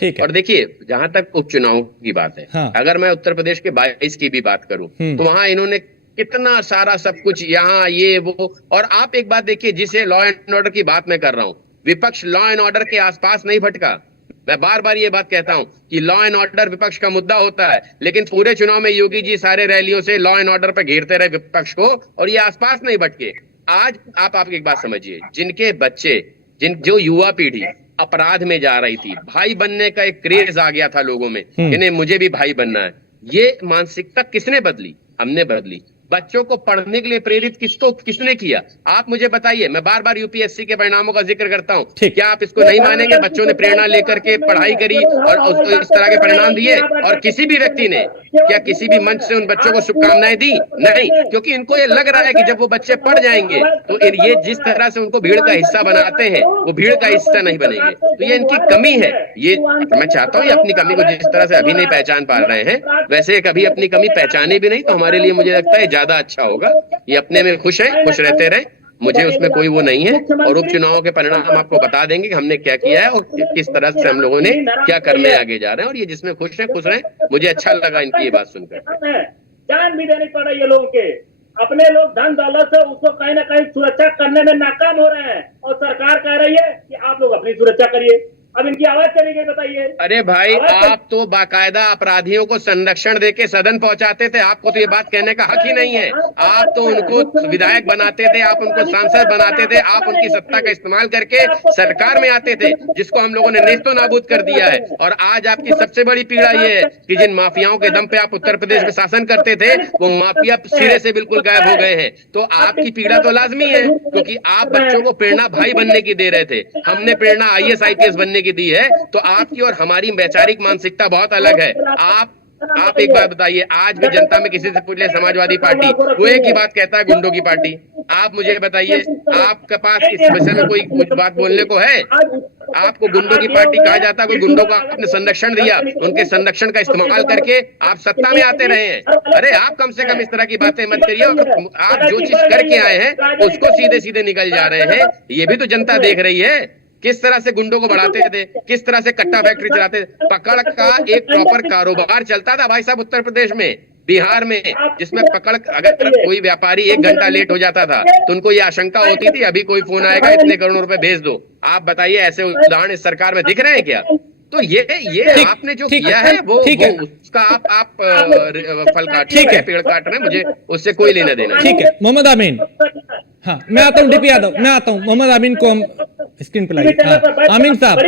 ठीक है। और देखिए, जहां तक उपचुनाव की बात है, हाँ। अगर मैं उत्तर प्रदेश के 22 की भी बात करूं, तो वहां इन्होंने कितना सारा सब कुछ, यहाँ ये वो। और आप एक बात देखिए, जिसे लॉ एंड ऑर्डर की बात मैं कर रहा हूं, विपक्ष लॉ एंड ऑर्डर के आसपास नहीं भटका। मैं बार बार ये बात कहता हूं कि लॉ एंड ऑर्डर विपक्ष का मुद्दा होता है, लेकिन पूरे चुनाव में योगी जी सारे रैलियों से लॉ एंड ऑर्डर पर घेरते रहे विपक्ष को, और ये आसपास नहीं भटके। आज आप एक बात समझिए, जिनके बच्चे, जो युवा पीढ़ी अपराध में जा रही थी, भाई बनने का एक क्रेज आ गया था लोगों में कि नहीं मुझे भी भाई बनना है, ये मानसिकता किसने बदली? हमने बदली। बच्चों को पढ़ने के लिए प्रेरित किसने किया? आप मुझे बताइए। मैं बार बार यूपीएससी के परिणामों का जिक्र करता हूं, क्या आप इसको नहीं मानेंगे? बच्चों ने प्रेरणा लेकर के पढ़ाई करी और इस तरह के परिणाम दिए, और किसी भी व्यक्ति ने क्या किसी भी मंच से उन बच्चों को शुभकामनाएं दी? नहीं, क्योंकि इनको ये लग रहा है कि जब वो बच्चे पढ़ जाएंगे तो ये जिस तरह से उनको भीड़ का हिस्सा बनाते हैं, वो भीड़ का हिस्सा नहीं बनेंगे। तो ये इनकी कमी है। ये मैं चाहता हूँ ये अपनी कमी को जिस तरह से अभी नहीं पहचान पा रहे हैं, वैसे कभी अपनी कमी पहचाने भी नहीं तो हमारे लिए, मुझे लगता है, ज्यादा अच्छा होगा। ये अपने में खुश है, खुश रहते रहे, मुझे उसमें कोई वो नहीं है। और उपचुनाव के परिणाम आपको बता देंगे कि हमने क्या किया है और किस तरह से हम लोगों ने क्या करने आगे जा रहे हैं। और ये जिसमें खुश है खुश रहे। मुझे अच्छा लगा इनकी ये बात सुनकर। जान भी देनी पड़ रही है लोगों के, अपने लोग धन दौलत से उसको कहीं ना कहीं सुरक्षा करने में नाकाम हो रहे हैं, और सरकार कह रही है कि आप लोग अपनी सुरक्षा करिए। अब इनकी आवाज चली गई, बताइए। अरे भाई, आप तो बाकायदा अपराधियों को संरक्षण देके सदन पहुंचाते थे, आपको तो ये बात कहने का हक ही नहीं है। आप तो उनको विधायक बनाते थे, आप उनको सांसद बनाते थे, आप उनकी सत्ता का इस्तेमाल करके सरकार में आते थे, जिसको हम लोगों ने नेस्तो नाबूद कर दिया है। और आज आपकी सबसे बड़ी पीड़ा ये है कि जिन माफियाओं के दम पे आप उत्तर प्रदेश में शासन करते थे, वो माफिया सिरे से बिल्कुल गायब हो गए हैं। तो आपकी पीड़ा तो लाजमी है, क्योंकि आप बच्चों को प्रेरणा भाई बनने की दे रहे थे, हमने प्रेरणा आईएएस आईपीएस बनने की दी है। तो आपकी और हमारी वैचारिक मानसिकता बहुत अलग है। आप एक बात बताइए, आज भी जनता में किसी से पूछ ले, समाजवादी पार्टी वो एक ही बात कहता है, गुंडों की पार्टी। आप मुझे बताइए, आपके पास इस विषय में कोई कुछ बात बोलने को है? आपको गुंडों की पार्टी कहा जाता है, कोई गुंडों को आपने संरक्षण दिया, उनके संरक्षण का इस्तेमाल करके आप सत्ता में आते रहे हैं। अरे आप कम से कम इस तरह की बातें मत करिए। आप जो चीज करके आए हैं उसको सीधे सीधे निकल जा रहे हैं, ये भी तो जनता देख रही है। किस तरह से गुंडों को बढ़ाते थे, किस तरह से कट्टा फैक्ट्री चलाते थे। पकड़ का एक प्रॉपर कारोबार चलता था भाई साहब उत्तर प्रदेश में, बिहार में, जिसमें पकड़, अगर कोई व्यापारी 1 घंटा लेट हो जाता था तो उनको ये आशंका होती थी अभी कोई फोन आएगा, इतने करोड़ रुपए भेज दो। आप बताइए, ऐसे उदाहरण इस सरकार में दिख रहे हैं क्या? तो ये आपने जो किया है वो उसका आप फल काट रहे हैं, पेड़ काट रहे हैं, मुझे उससे कोई लेना देना। ठीक है मोहम्मद अमीन, हाँ मैं आता हूँ, डीपी यादव मैं आता हूँ। मोहम्मद अमीन को हम स्क्रीन पर लाइए। हाँ, अमीन साहब,